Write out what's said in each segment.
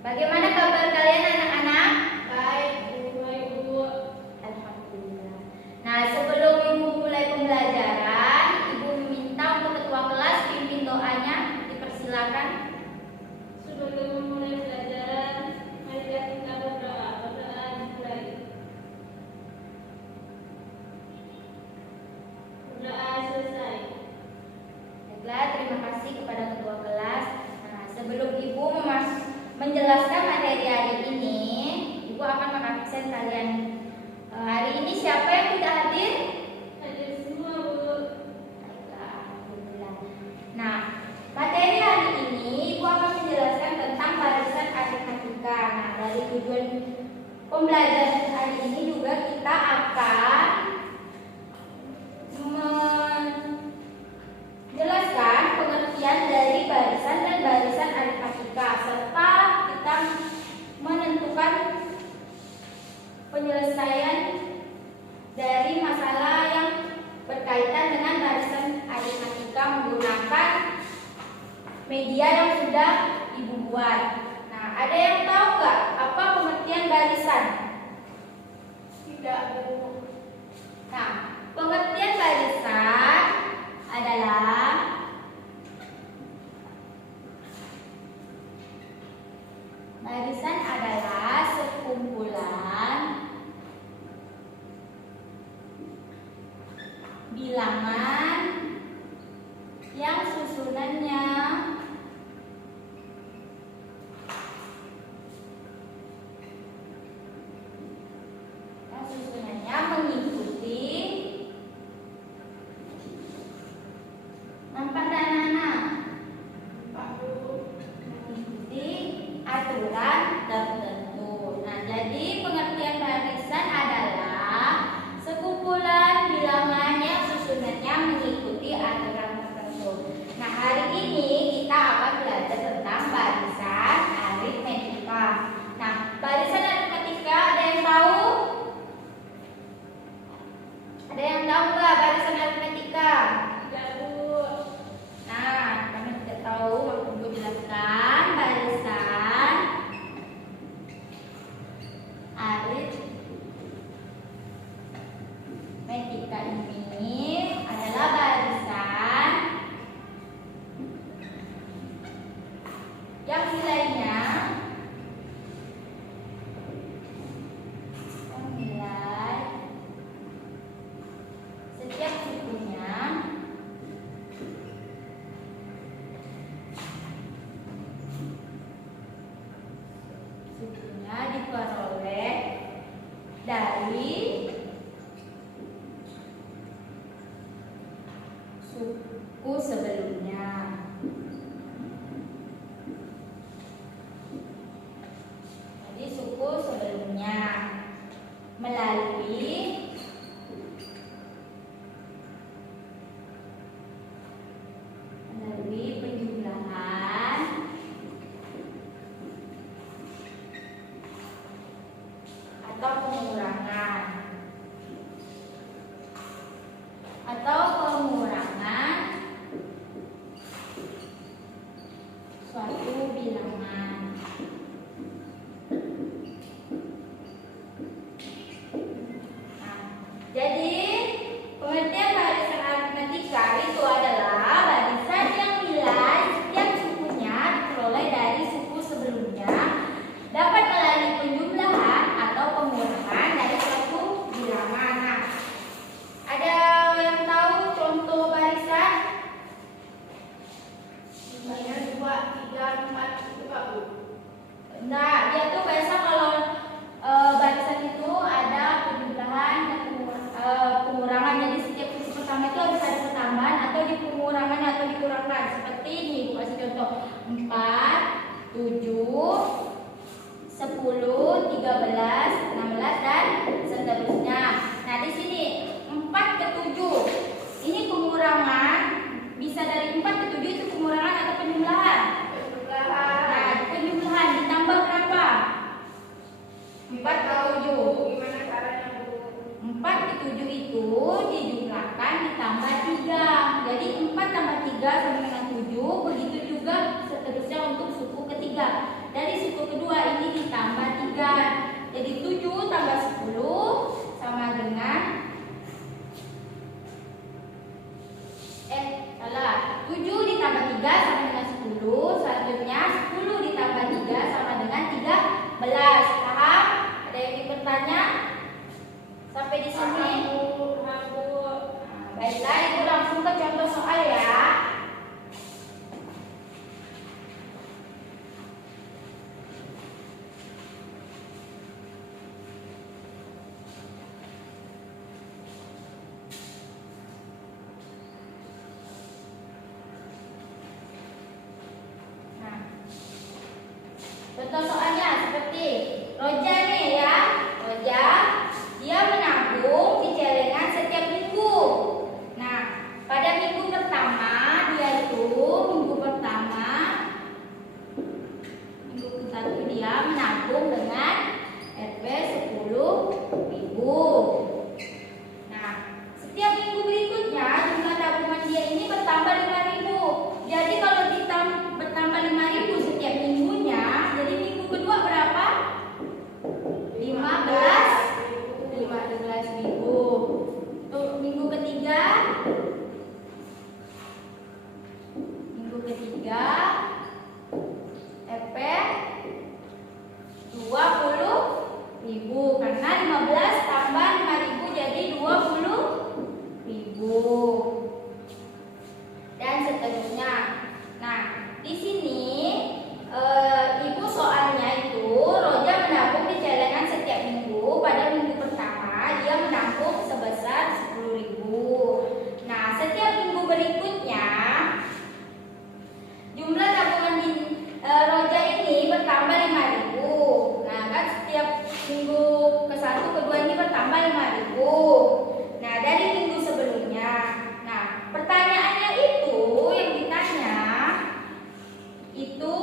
Bagaimana kabar kalian anak-anak? Baik, Ibu. Alhamdulillah. Nah, sebelum Ibu mulai pembelajaran, Ibu meminta untuk ketua kelas pimpin doanya. Dipersilakan. Sebelum memulai pelajaran, mari kita berdoa. Berdoa dimulai. Berdoa selesai. Baiklah, terima kasih kepada ketua kelas. Nah, sebelum Ibu menjelaskan materi hari ini, Ibu akan mengabsen kalian. Hari ini siapa yang tidak hadir? Hadir semua, Bu. Baiklah, alhamdulillah. Nah, materi hari ini Ibu akan menjelaskan tentang barisan aritmatika. Nah, dari tujuan pembelajaran hari ini juga kita akan menjelaskan pengertian dari barisan dan barisan aritmatika, serta kita menentukan penyelesaian dari masalah yang berkaitan dengan barisan aritmatika menggunakan media yang sudah Ibu buat. Nah, ada yang tahu nggak apa pengertian barisan? Tidak, Bu. Nah, pengertian barisan adalah sekumpulan bilangan yang susunannya mengikuti, nampak dan anak mengikuti aturan tertentu. Nah, jadi pengertian barisan adalah sekumpulan bilangan yang susunannya mengikuti aturan tertentu. Nah, hari ini kita akan belajar tentang barisan aritmatika. Nah, barisan aritmatika ada yang tahu? Ada yang tahu nggak barisan aritmatika? Tidak, Bu. Nah, kami tidak tahu, maka Ibu jelaskan barisan aritmatika ini adalah barisan yang nilainya setiap sukunya diperoleh dari suku sebelumnya. Jadi suku sebelumnya melalui penjumlahan atau pengurangan suatu bilangan. Nah, jadi pengertian barisan aritmatika itu adalah barisan yang nilai setiap sukunya diperoleh dari suku sebelumnya, dapat melalui penjumlahan atau pengurangan dari suatu bilangan. Nah, ada yang tahu contoh barisan? Misalnya 2, 3, 4, itu, Pak, Bu. Nah, dia tuh biasa kalau barisan itu ada penjumlahan dan pengurangan. Jadi setiap suku pertama itu harus ada pertambahan atau di pengurangan atau dikurangkan. Seperti ini, Ibu kasih contoh 4, 7, 10, 13, 16 dan seterusnya. Nah, di sini 4 ke 7 ini pengurangan akan ditambah 3. Jadi 4 tambah 3 sama dengan 7. Begitu juga seterusnya untuk suku ketiga. Dari suku kedua ini ditambah 3. Jadi 7 tambah 10 sama dengan 7 ditambah 3 sama dengan 10. Selanjutnya 10 ditambah 3 sama dengan 13. Paham? Ada yang bertanya? Sampai di sini? Baiklah, Ibu langsung ke contoh soal ya. Contoh soalnya seperti Roja nih ya. Roja dia menabung di celengan setiap minggu. Nah, pada minggu pertama minggu satu dia menabung dengan Rp 10.000. Nah, setiap minggu berikutnya jumlah tabungan dia ini bertambah 5.000. Jadi kalau bertambah 5.000 setiap minggunya, jadi minggu kedua berapa? 15.000. Untuk minggu ketiga Rp 20.000 karena 15 tambah 5.000 jadi 20.000. Dan seterusnya. Nah, di sini Ibu soalnya itu Roja menabung di celengan setiap minggu. Pada minggu pertama dia menabung sebesar 10.000. Nah, setiap minggu berikutnya jumlah tabungan di Roja ini bertambah 5.000. Nah, kan setiap minggu ke-1, ke-2 ini bertambah 5.000. Nah, dari minggu sebelumnya. Nah, pertanyaannya itu yang ditanya itu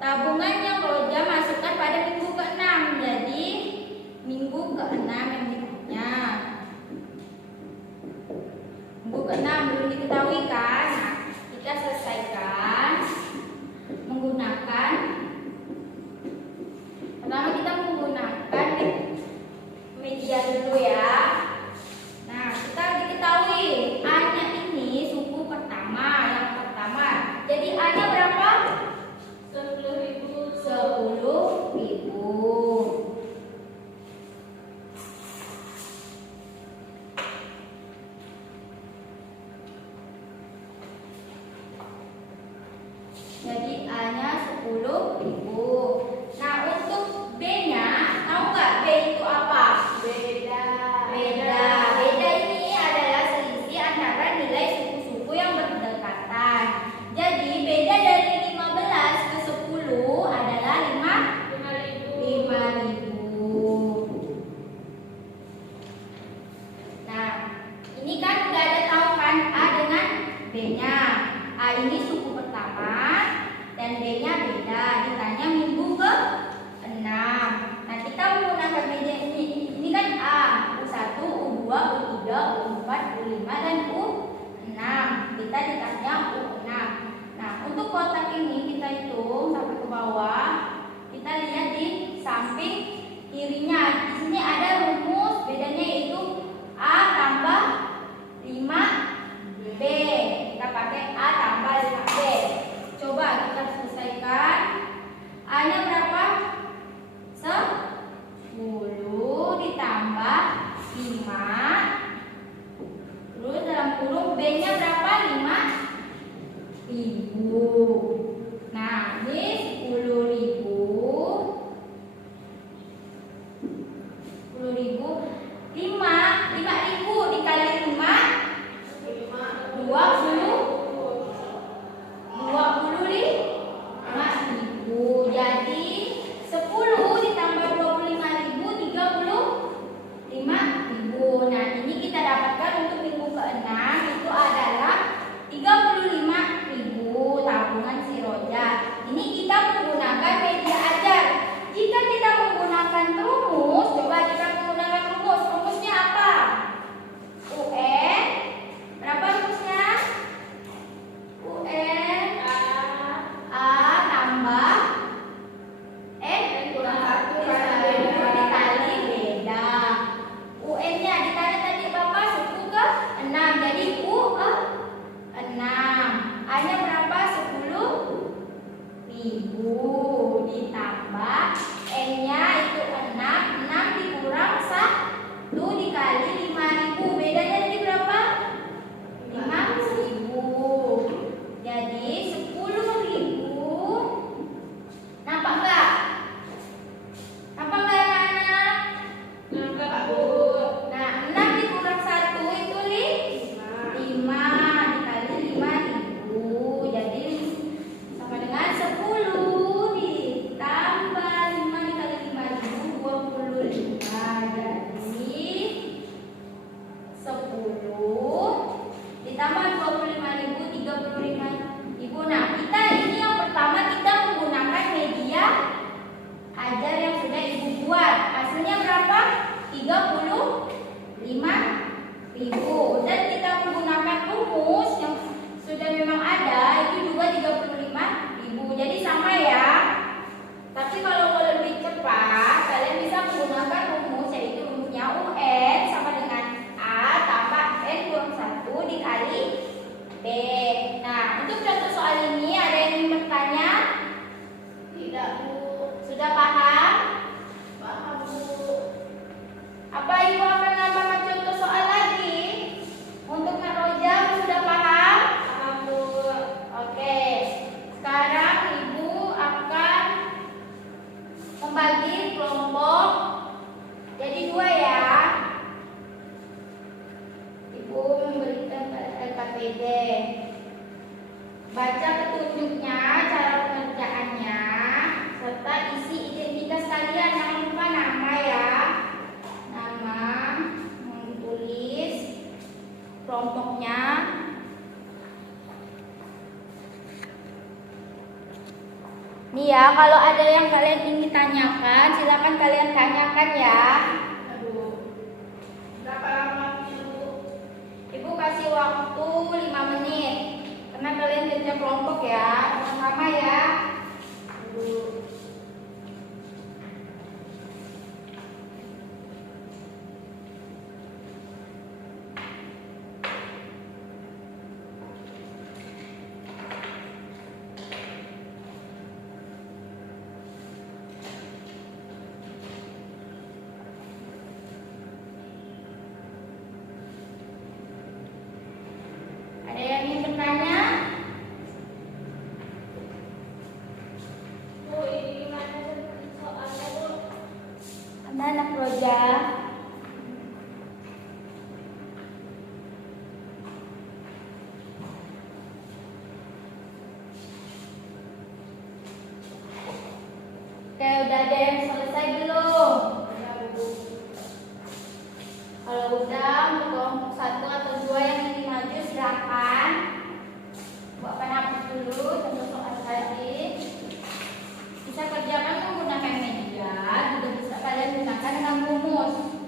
tabungan yang Roja masukkan pada minggu ke-6. Jadi minggu ke-6 yang ditanya. Minggu ke-6 belum diketahui kan? Nah, kita selesaikan menggunakan pertama kita menggunakan media dulu ya. Nah, kita diketahui A-nya ini suku pertama, yang pertama. Jadi A-nya berapa? 10.000. Jadi A-nya 10.000. Nah, untuk B-nya, tahu nggak B itu apa? Beda ini adalah selisih antara nilai suku-suku yang berdekatan. Jadi beda dari 15 ke 10 adalah 5.000. Nah, ini kan udah ada tahu kan A dengan B-nya. A ini suku pertama dan B-nya beda. Ditanya minggu ke-6. Nah, kita menggunakan media ini kan A, U1, U2, U3, U4, U5 dan U6. Kita ditanya U6. Nah, untuk kotak ini kita hitung sampai ke bawah. Kita lihat di samping kirinya. Di sini ada rumus bedanya yaitu A tambah 5B. Kita pakai A tambah 5B. Coba kita selesaikan. A-nya berapa? 10 ditambah 5. Terus dalam kurung B-nya berapa? 5.000. Nah, ini 10.000. 5.000 dikali 5 25.000. Jadi 10 ditambah 25.000 35.000. Nah, ini kita dapatkan untuk minggu ke-6 itu adalah 35.000. Tapi 30.000. Dan kita menggunakan rumus yang sudah memang ada, itu juga 35.000. Jadi sama ya. Tapi kalau mau lebih cepat, kalian bisa menggunakan rumus, yaitu rumusnya UN sama dengan A tambah N kurang 1 dikali B. Nah, untuk contoh soal ini ada yang ingin bertanya? Tidak, Bu. Sudah paham? Paham, Bu. Apa Ibu akan nambahkan contoh soal lagi? Untuk Nak Roja, sudah paham? Paham, Bu. Oke. Sekarang Ibu akan membagi kelompok jadi 2 ya. Ibu memberikan LKPD. Baca petunjuknya, cara pengerjaannya, serta isi identitas kalian. Jangan lupa nama ya. Nama yang ditulis, kelompoknya. Nih ya, kalau ada yang kalian ingin tanyakan, silakan kalian tanyakan ya. Aduh. Berapa lama ini, Bu? Ibu kasih waktu 5 menit. Karena kalian kerja kelompok ya, sama-sama ya. Aduh. Ada yang ingin bertanya? Bu, ini gimana soalnya, Bu? Anda anak Roja. Oke, udah ada yang selesai belum? Ya, Bu. Kalau udah, untuk kelompok 1 atau 2 yang ingin maju silakan. Buat penghapus dulu contoh soal tadi. Bisa kerjakan menggunakan meja, juga bisa kalian gunakan dengan rumus.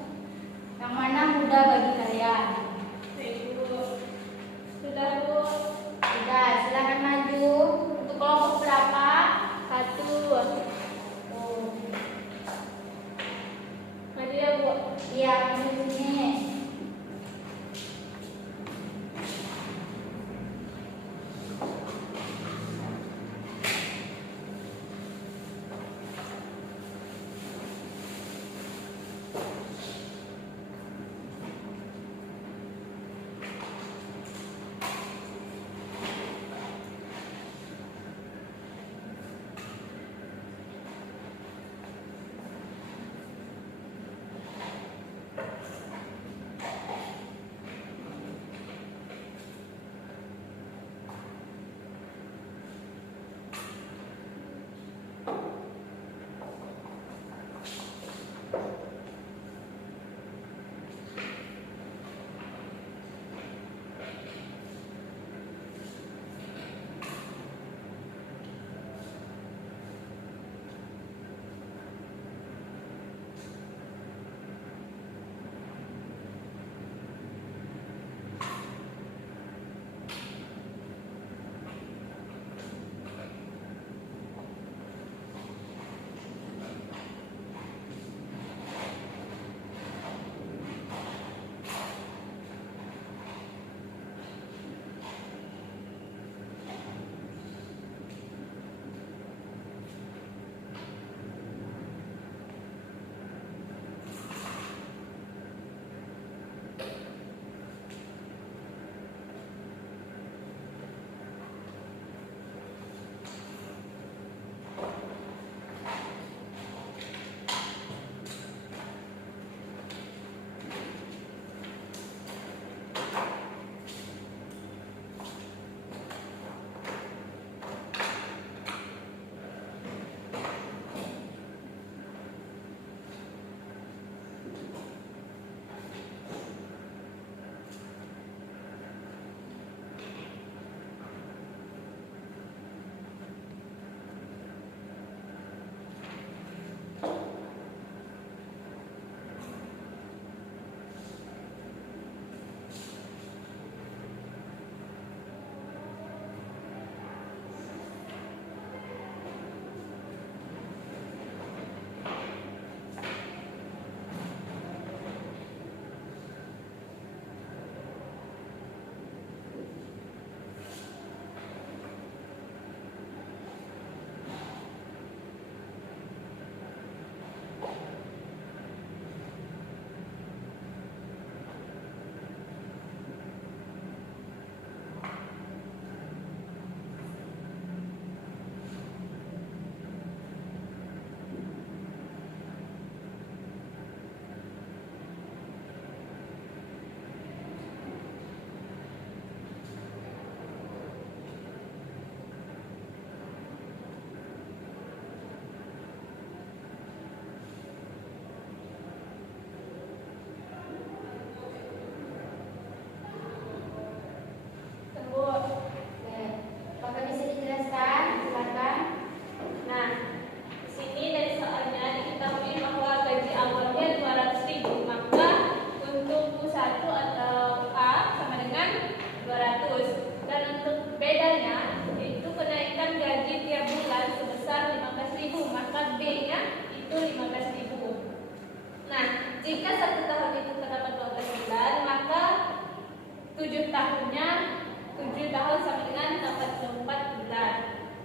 tahunnya 7 tahun sampai dengan 84 bulan.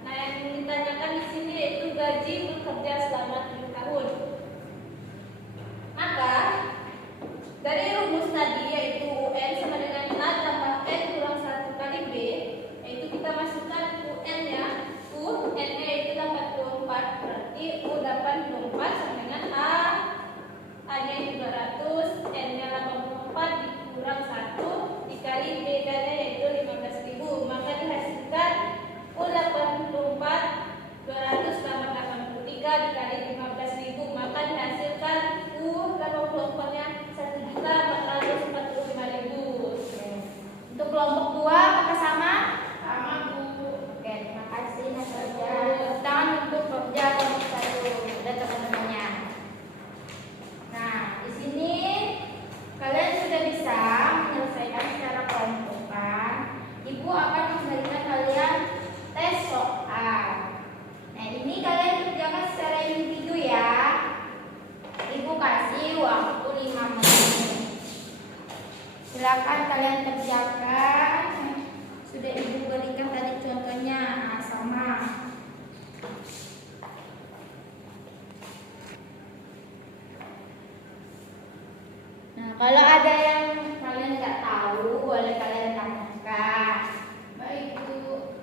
Nah, yang ditanyakan di sini yaitu gaji bekerja selama 7 tahun. Maka dari rumus tadi yaitu UN sama dengan A tambah N kurang 1 kali B, yaitu kita masukkan UN-nya, UN-nya yaitu 84, berarti U 84 sama dengan A-nya itu 200, N-nya 84 dikurang 1 dikali B-nya yaitu 15.000, maka dihasilkan U 84 200 tambah 83 dikali 15.000, maka dihasilkan U 84-nya 1.445.000. Untuk kelompok 2 apakah sama? Sama, Bu. Oke, terima kasih Mas Roja. Tepuk tangan untuk kerja kelompok 1 dan teman-temannya. Nah, di sini kalian sudah bisa menyelesaikan secara kelompok kan? Ibu akan memberikan kalian tes soal. Nah, ini kalian kerjakan secara individu ya. Ibu kasih waktu 5 menit. Silakan kalian kerjakan. Sudah Ibu berikan tadi contohnya. Nah, sama. Nah, kalau ada yang kalian nggak tahu, boleh kalian tanyakan. Baik, Bu.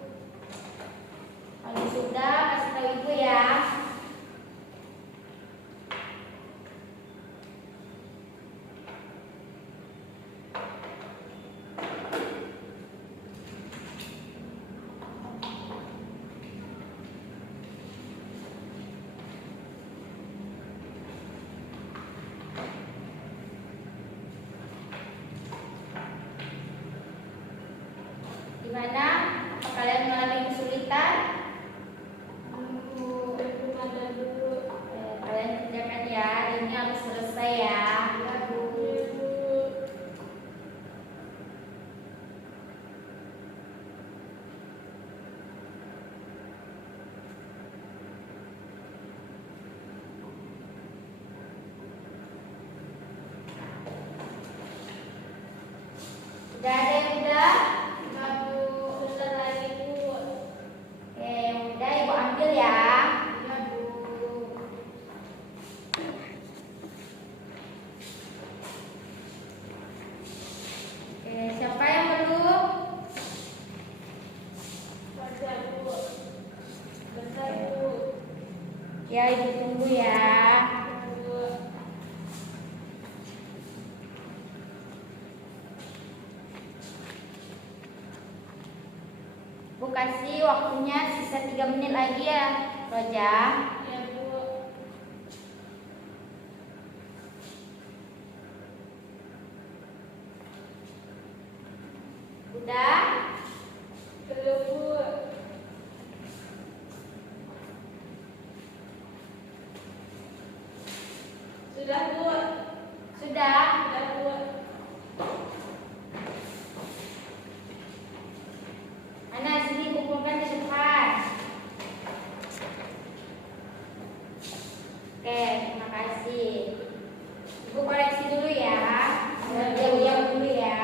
Kalau sudah, kasih tahu Ibu ya. Gimana? Apa kalian mengalami kesulitan? Bu, itu ada dulu. Kalian kerjakan ya, ini harus selesai ya. Ya, Bu. Ya, Bu. Sudah ada yang udah? Ya, Bu. Bentar lagi, Bu. Oke, yang udah Ibu ambil ya. Ya, Bu. Oke, siapa yang belum? Baca, Bu. Bentar, Bu. Ya, Ibu tunggu ya. Ya, Bu. Bu kasih waktunya sisa 3 menit lagi ya, Roja. Ya, Bu. Udah? Belum, Bu. Sudah, Bu. Sudah? Sudah, Bu. Mana sini kumpulkan di depan. Oke, terima kasih. Ibu koreksi dulu ya. Diam-diam dulu ya.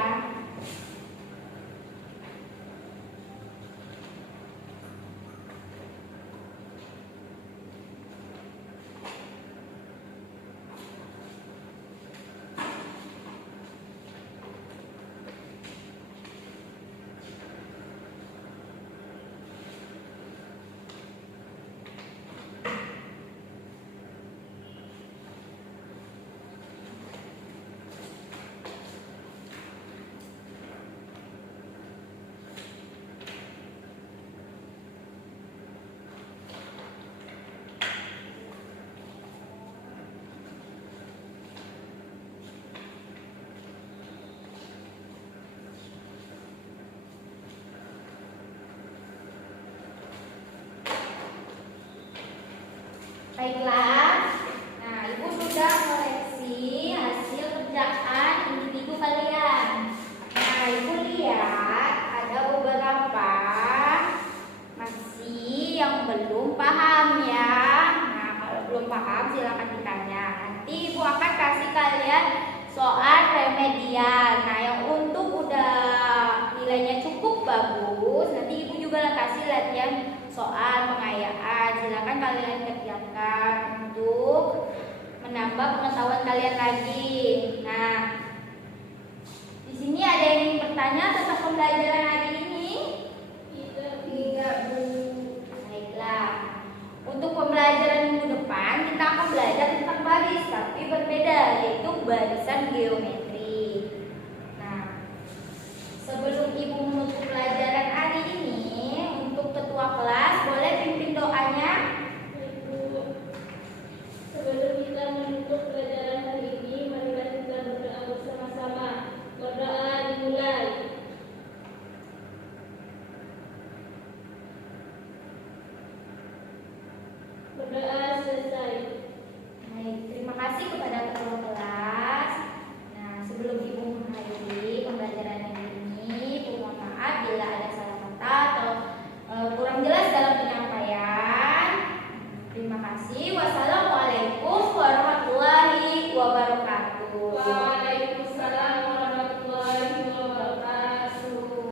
Baiklah. Nah, Ibu sudah koreksi hasil kerjaan individu kalian. Nah, Ibu lihat ada beberapa masih yang belum paham ya. Nah, kalau belum paham silakan ditanya. Nanti Ibu akan kasih kalian soal remedial. Nah, yang untuk udah kalian kerjakan untuk menambah pengetahuan kalian lagi. Nah, di sini ada yang ingin bertanya tentang pembelajaran hari ini? Tidak, Bu. Baiklah. Untuk pembelajaran minggu depan kita akan belajar tentang baris tapi berbeda, yaitu barisan geometri. Nah, sebelum Ibu menutup pelajaran hari ini, untuk ketua kelas boleh pimpin doanya. Ibu, sebelum kita menutup pelajaran hari ini, marilah kita berdoa bersama-sama. Berdoa dimulai. Berdoa selesai. Baik, terima kasih kepada ketua kelas. Nah, sebelum Ibu mengakhiri pembelajaran hari ini, Ibu mohon maaf bila ada salah kata atau kurang jelas dalam penyampaian. Terima kasih. Wassalamualaikum warahmatullahi wabarakatuh. Waalaikumsalam warahmatullahi wabarakatuh.